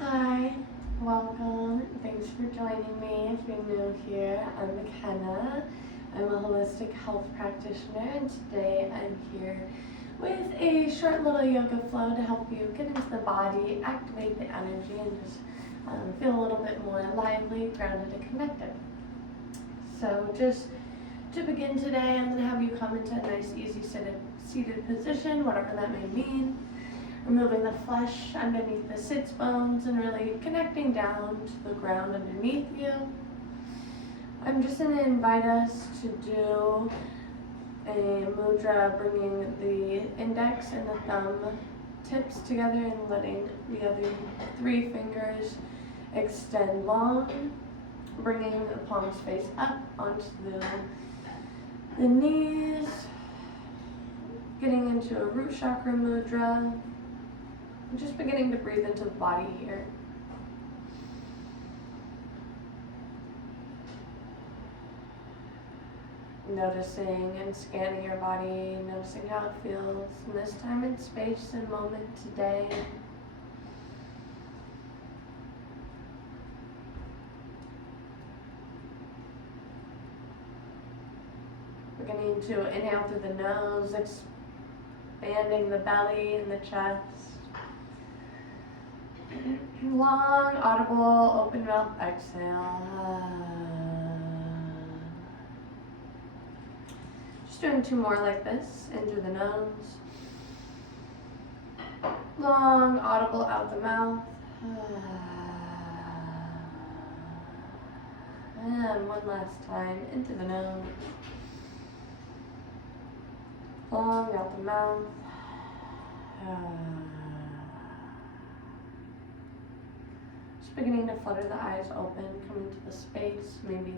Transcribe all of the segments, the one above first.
Hi, welcome. Thanks for joining me. If you're new here, I'm McKenna. I'm a holistic health practitioner, and today I'm here with a short little yoga flow to help you get into the body, activate the energy, and just feel a little bit more lively, grounded, and connected. So just to begin today, I'm going to have you come into a nice, easy seated position, whatever that may mean. Removing the flesh underneath the sits bones and really connecting down to the ground underneath you. I'm just going to invite us to do a mudra, bringing the index and the thumb tips together and letting the other 3 fingers extend long, bringing the palms face up onto the knees, getting into a root chakra mudra. Just beginning to breathe into the body here. Noticing and scanning your body, noticing how it feels in this time and space and moment today. Beginning to inhale through the nose, expanding the belly and the chest. Long, audible, open mouth exhale. Just doing 2 more like this, in through the nose. Long, audible, out the mouth. And one last time, in through the nose. Long, out the mouth. Beginning to flutter the eyes open, coming to the space, maybe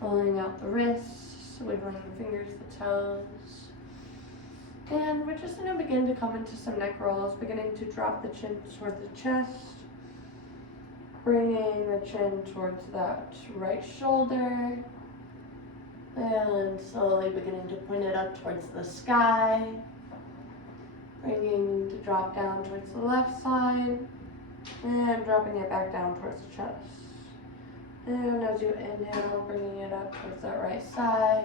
rolling out the wrists, wiggling the fingers, the toes. And we're just going to begin to come into some neck rolls, beginning to drop the chin toward the chest, bringing the chin towards that right shoulder, and slowly beginning to point it up towards the sky, bringing to drop down towards the left side, and dropping it back down towards the chest. And as you inhale, bringing it up towards that right side.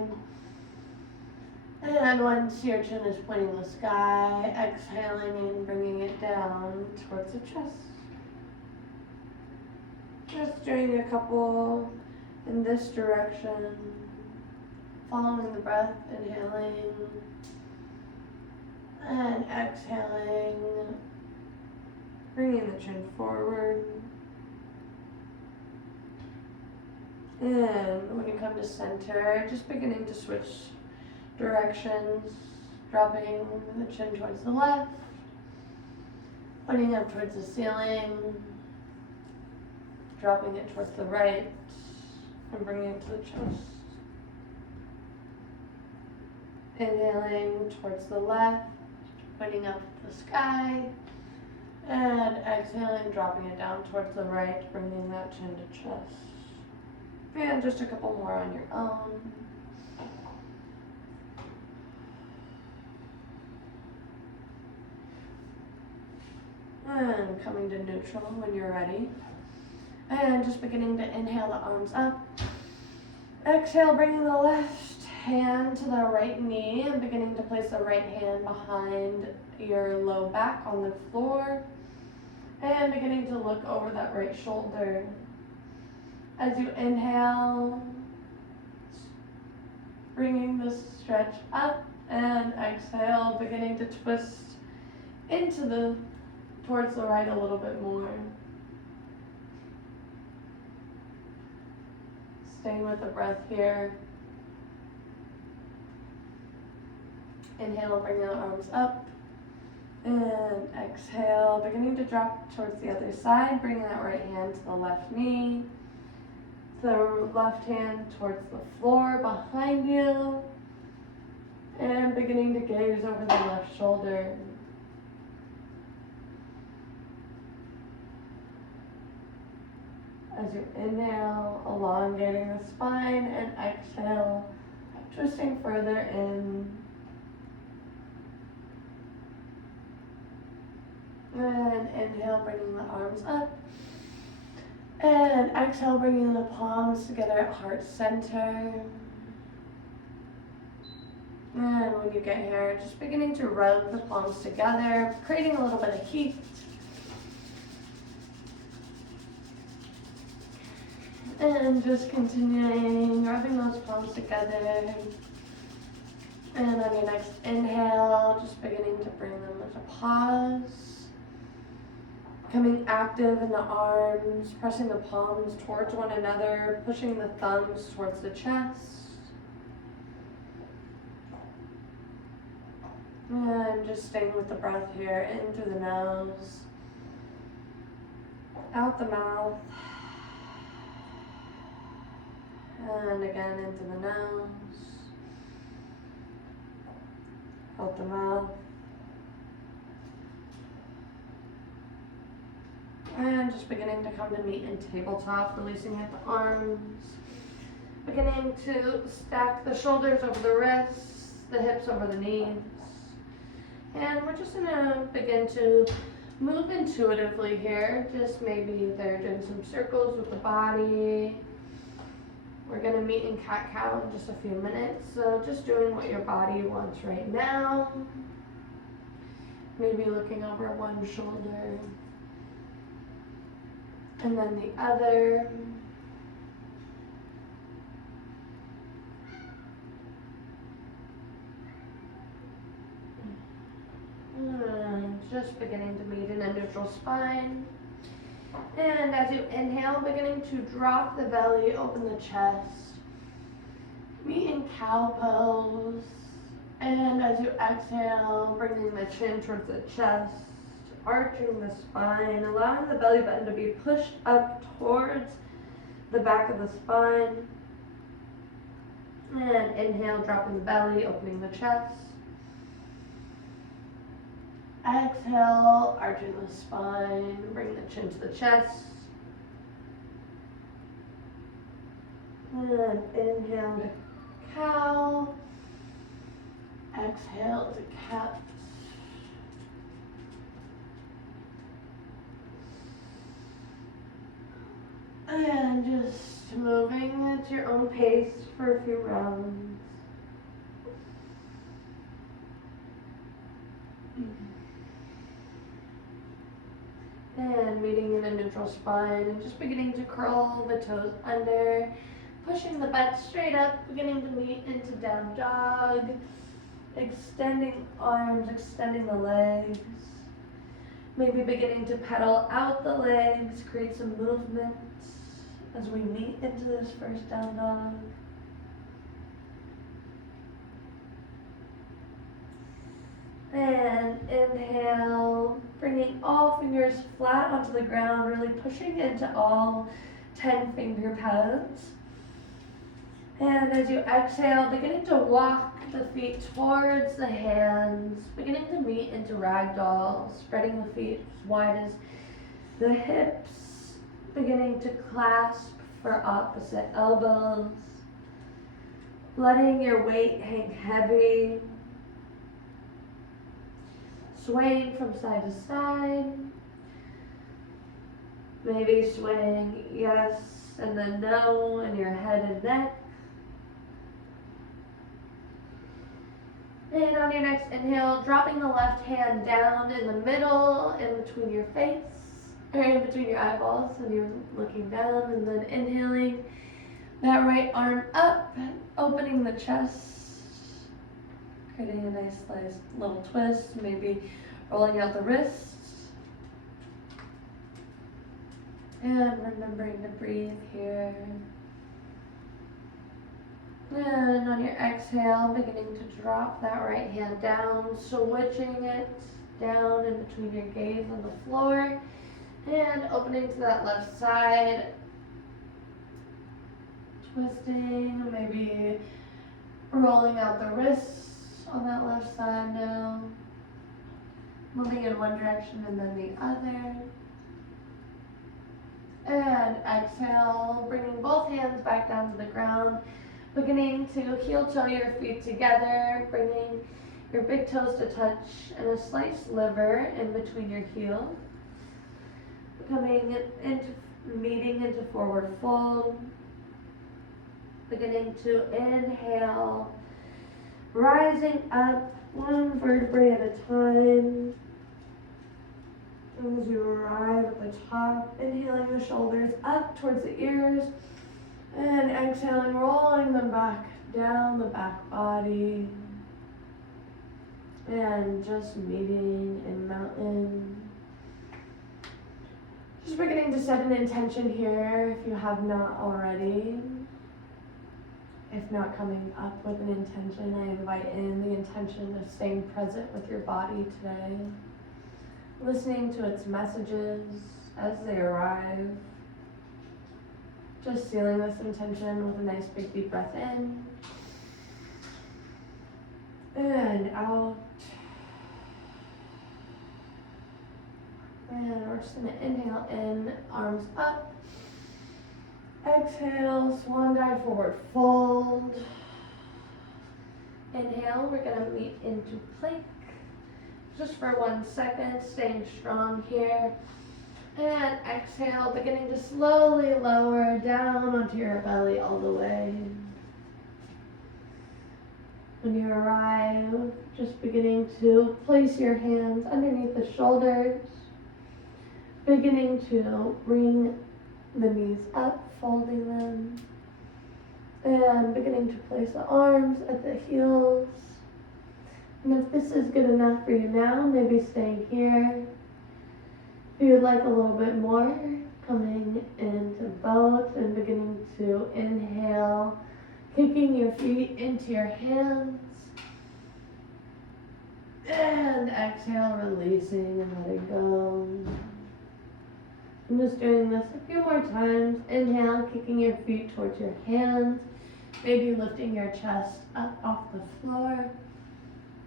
And once your chin is pointing the sky, exhaling and bringing it down towards the chest. Just doing a couple in this direction. Following the breath, inhaling and exhaling. Bringing the chin forward. And when you come to center, just beginning to switch directions, dropping the chin towards the left, pointing up towards the ceiling, dropping it towards the right, and bringing it to the chest. Inhaling towards the left, pointing up to the sky. And exhaling, dropping it down towards the right, bringing that chin to chest. And just a couple more on your own. And coming to neutral when you're ready. And just beginning to inhale the arms up. Exhale, bringing the left hand to the right knee and beginning to place the right hand behind your low back on the floor. And beginning to look over that right shoulder. As you inhale, bringing the stretch up, and exhale, beginning to twist towards the right a little bit more. Staying with the breath here. Inhale, bring the arms up. And exhale, beginning to drop towards the other side, bringing that right hand to the left knee, the left hand towards the floor behind you, and beginning to gaze over the left shoulder. As you inhale, elongating the spine, and exhale, twisting further in. And inhale, bringing the arms up. And exhale, bringing the palms together at heart center. And when you get here, just beginning to rub the palms together, creating a little bit of heat. And just continuing, rubbing those palms together. And on your next inhale, just beginning to bring them into pause. Becoming active in the arms, pressing the palms towards one another, pushing the thumbs towards the chest. And just staying with the breath here, in through the nose, out the mouth, and again into the nose, out the mouth, and just beginning to come to meet in tabletop, releasing at the arms, beginning to stack the shoulders over the wrists, the hips over the knees. And we're just gonna begin to move intuitively here. Just maybe they're doing some circles with the body. We're gonna meet in cat-cow in just a few minutes. So just doing what your body wants right now. Maybe looking over one shoulder and then the other. Just beginning to meet in a neutral spine. And as you inhale, beginning to drop the belly, open the chest. Meet in cow pose. And as you exhale, bringing the chin towards the chest, arching the spine, allowing the belly button to be pushed up towards the back of the spine. And inhale, dropping the belly, opening the chest. Exhale, arching the spine, bring the chin to the chest. And inhale to cow. Exhale to cat. And just moving at your own pace for a few rounds. And meeting in a neutral spine and just beginning to curl the toes under, pushing the butt straight up, beginning to meet into down dog, extending arms, extending the legs, maybe beginning to pedal out the legs, create some movement as we meet into this first down dog. And inhale, bringing all fingers flat onto the ground, really pushing into all 10 finger pads. And as you exhale, beginning to walk the feet towards the hands, beginning to meet into ragdoll, spreading the feet as wide as the hips, beginning to clasp for opposite elbows, letting your weight hang heavy, swaying from side to side, maybe swaying yes and then no in your head and neck. And on your next inhale, dropping the left hand down in the middle, in between your face, or in between your eyeballs, and you're looking down, and then inhaling that right arm up, opening the chest, creating a nice little twist, maybe rolling out the wrists. And remembering to breathe here. And on your exhale, beginning to drop that right hand down, switching it down in between your gaze on the floor, and opening to that left side, twisting, maybe rolling out the wrists on that left side now, moving in one direction and then the other. And exhale, bringing both hands back down to the ground, beginning to heel toe your feet together, bringing your big toes to touch, and a slight sliver in between your heels. Meeting into forward fold. Beginning to inhale, rising up one vertebrae at a time. As you arrive at the top, inhaling the shoulders up towards the ears, and exhaling, rolling them back down the back body, and just meeting in mountain. Just beginning to set an intention here if you have not already. If not coming up with an intention, I invite in the intention of staying present with your body today, listening to its messages as they arrive. Just sealing this intention with a nice big deep breath in and out. And we're just going to inhale in, arms up. Exhale, swan dive, forward fold. Inhale, we're going to meet into plank. Just for 1 second, staying strong here. And exhale, beginning to slowly lower down onto your belly all the way. When you arrive, just beginning to place your hands underneath the shoulders. Beginning to bring the knees up, folding them, and beginning to place the arms at the heels. And if this is good enough for you now, maybe staying here. If you would like a little bit more, coming into boat and beginning to inhale, kicking your feet into your hands, and exhale, releasing and letting go. I'm just doing this a few more times. Inhale, kicking your feet towards your hands, maybe lifting your chest up off the floor.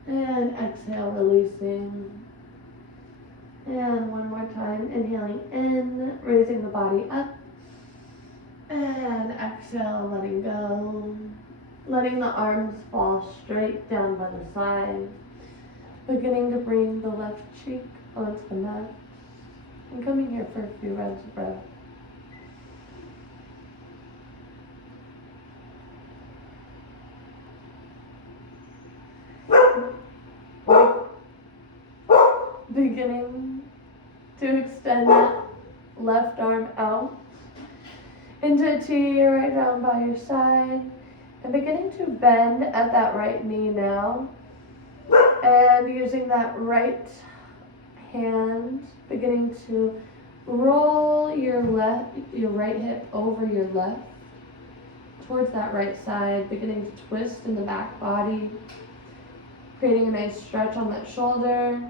And exhale, releasing. And one more time, inhaling in, raising the body up. And exhale, letting go. Letting the arms fall straight down by the side. Beginning to bring the left cheek onto the mat. And coming here for a few rounds of breath. Beginning to extend that left arm out into a T right down by your side. And beginning to bend at that right knee now. And using that right hand, beginning to roll your right hip over your left towards that right side, beginning to twist in the back body, creating a nice stretch on that shoulder.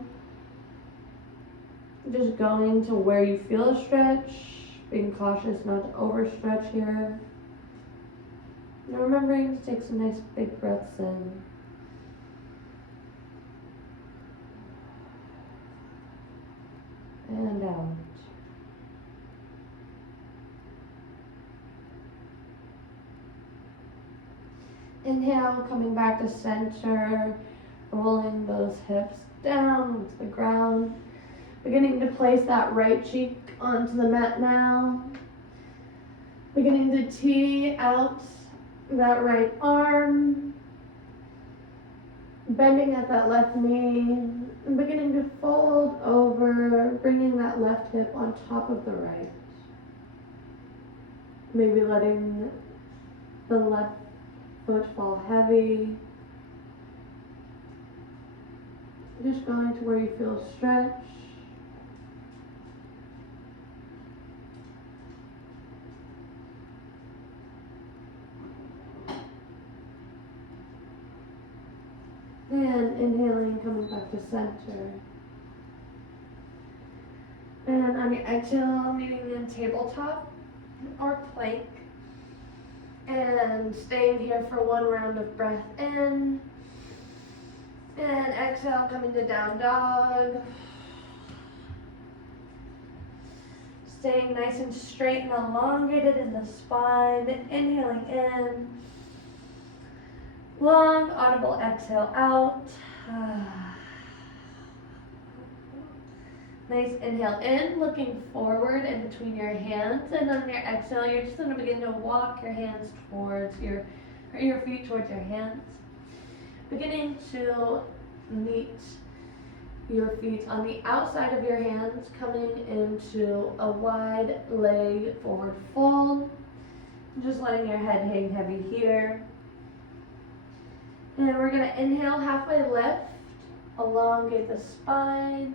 Just going to where you feel a stretch, being cautious not to overstretch here. And remembering to take some nice big breaths in. And out. Inhale, coming back to center, rolling those hips down to the ground. Beginning to place that right cheek onto the mat now. Beginning to tee out that right arm. Bending at that left knee. And beginning to fold over, bringing that left hip on top of the right. Maybe letting the left foot fall heavy. Just going to where you feel stretch. And inhaling, coming back to center. And on your exhale, meeting in tabletop or plank. And staying here for 1 round of breath in. And exhale, coming to down dog. Staying nice and straight and elongated in the spine. Inhaling in. Long, audible exhale out. Nice inhale in, looking forward in between your hands, and on your exhale, you're just going to begin to walk your hands towards your feet towards your hands, beginning to meet your feet on the outside of your hands, coming into a wide leg forward fold, just letting your head hang heavy here. And we're going to inhale, halfway lift, elongate the spine.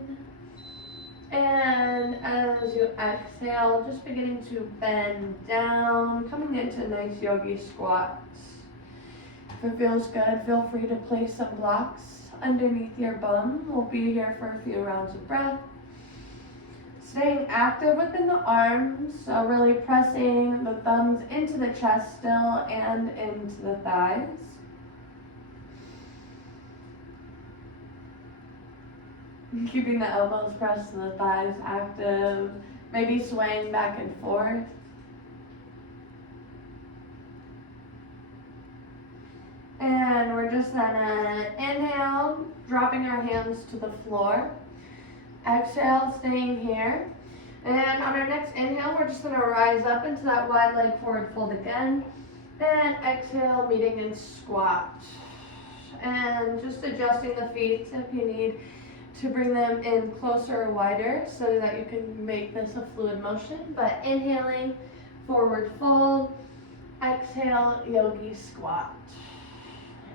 And as you exhale, just beginning to bend down, coming into nice yogi squats. If it feels good, feel free to place some blocks underneath your bum. We'll be here for a few rounds of breath. Staying active within the arms, so really pressing the thumbs into the chest still and into the thighs. Keeping the elbows pressed to the thighs active, maybe swaying back and forth. And we're just gonna inhale, dropping our hands to the floor. Exhale, staying here. And on our next inhale, we're just gonna rise up into that wide leg forward fold again. And exhale, meeting in squat. And just adjusting the feet if you need to bring them in closer or wider so that you can make this a fluid motion. But inhaling, forward fold. Exhale, yogi squat.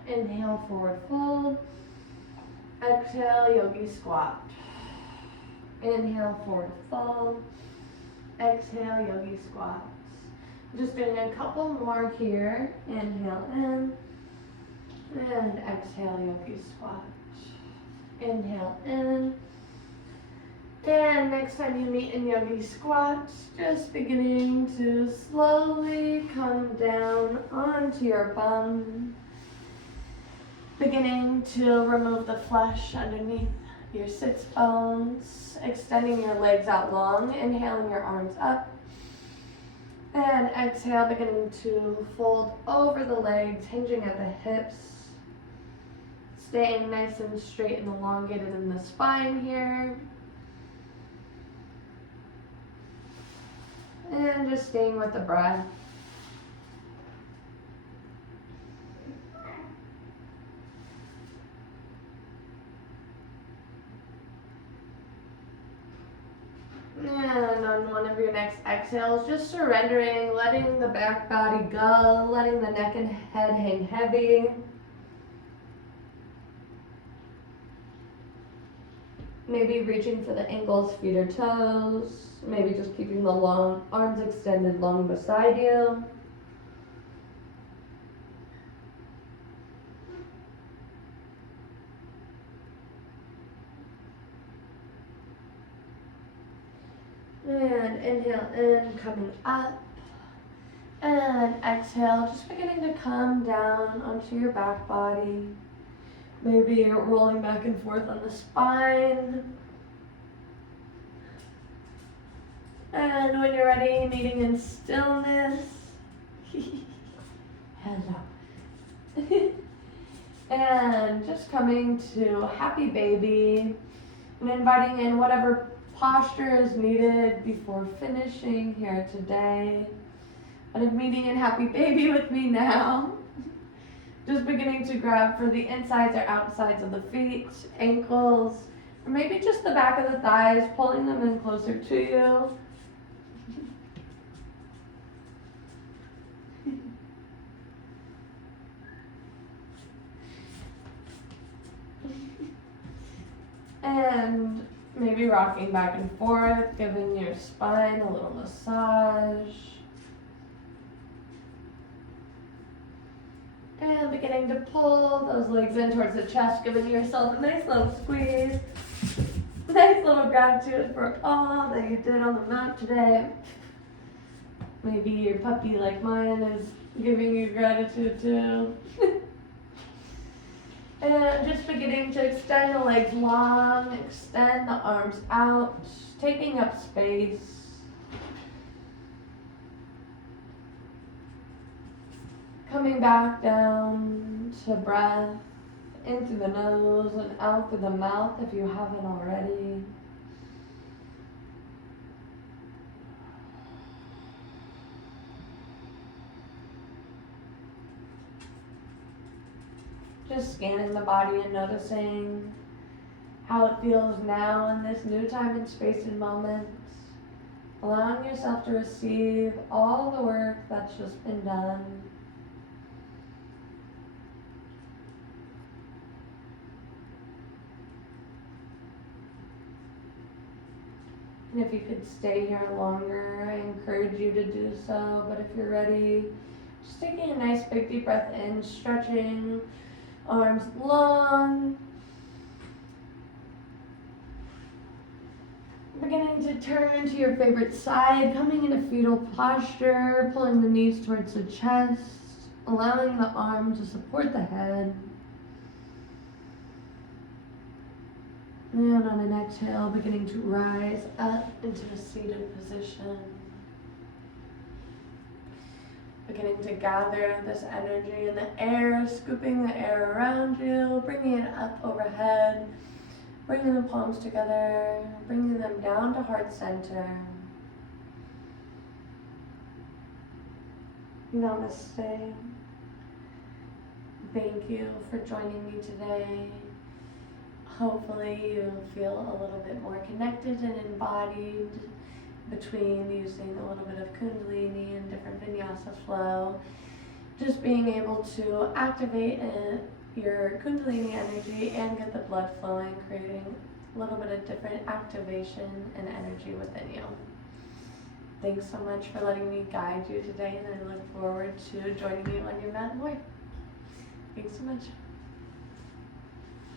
Inhale, forward fold. Exhale, yogi squat. Inhale, forward fold. Exhale, yogi squats. Just doing a couple more here. Inhale in. And exhale, yogi squat. Inhale in. And next time you meet in yogi squats, just beginning to slowly come down onto your bum. Beginning to remove the flesh underneath your sits bones. Extending your legs out long. Inhaling your arms up. And exhale, beginning to fold over the legs, hinging at the hips. Staying nice and straight and elongated in the spine here. And just staying with the breath. And on one of your next exhales, just surrendering, letting the back body go, letting the neck and head hang heavy. Maybe reaching for the ankles, feet, or toes. Maybe just keeping the long arms extended long beside you. And inhale in, coming up. And exhale, just beginning to come down onto your back body. Maybe you're rolling back and forth on the spine. And when you're ready, meeting in stillness. Hello. And just coming to happy baby. And inviting in whatever posture is needed before finishing here today. And meeting in happy baby with me now. Just beginning to grab for the insides or outsides of the feet, ankles, or maybe just the back of the thighs, pulling them in closer to you. And maybe rocking back and forth, giving your spine a little massage. And beginning to pull those legs in towards the chest, giving yourself a nice little squeeze. Nice little gratitude for all that you did on the mat today. Maybe your puppy like mine is giving you gratitude too. And just beginning to extend the legs long, extend the arms out, taking up space. Coming back down to breath. in through the nose and out through the mouth if you haven't already. Just scanning the body and noticing how it feels now in this new time and space and moments. Allowing yourself to receive all the work that's just been done. And if you could stay here longer, I encourage you to do so. But if you're ready, just taking a nice big deep breath in, stretching, arms long. Beginning to turn to your favorite side, coming into fetal posture, pulling the knees towards the chest, allowing the arm to support the head. And on an exhale, beginning to rise up into a seated position. Beginning to gather this energy in the air, scooping the air around you, bringing it up overhead, bringing the palms together, bringing them down to heart center. Namaste. Thank you for joining me today. Hopefully you feel a little bit more connected and embodied between using a little bit of Kundalini and different vinyasa flow. Just being able to activate your Kundalini energy and get the blood flowing, creating a little bit of different activation and energy within you. Thanks so much for letting me guide you today, and I look forward to joining you on your mat more. Thanks so much.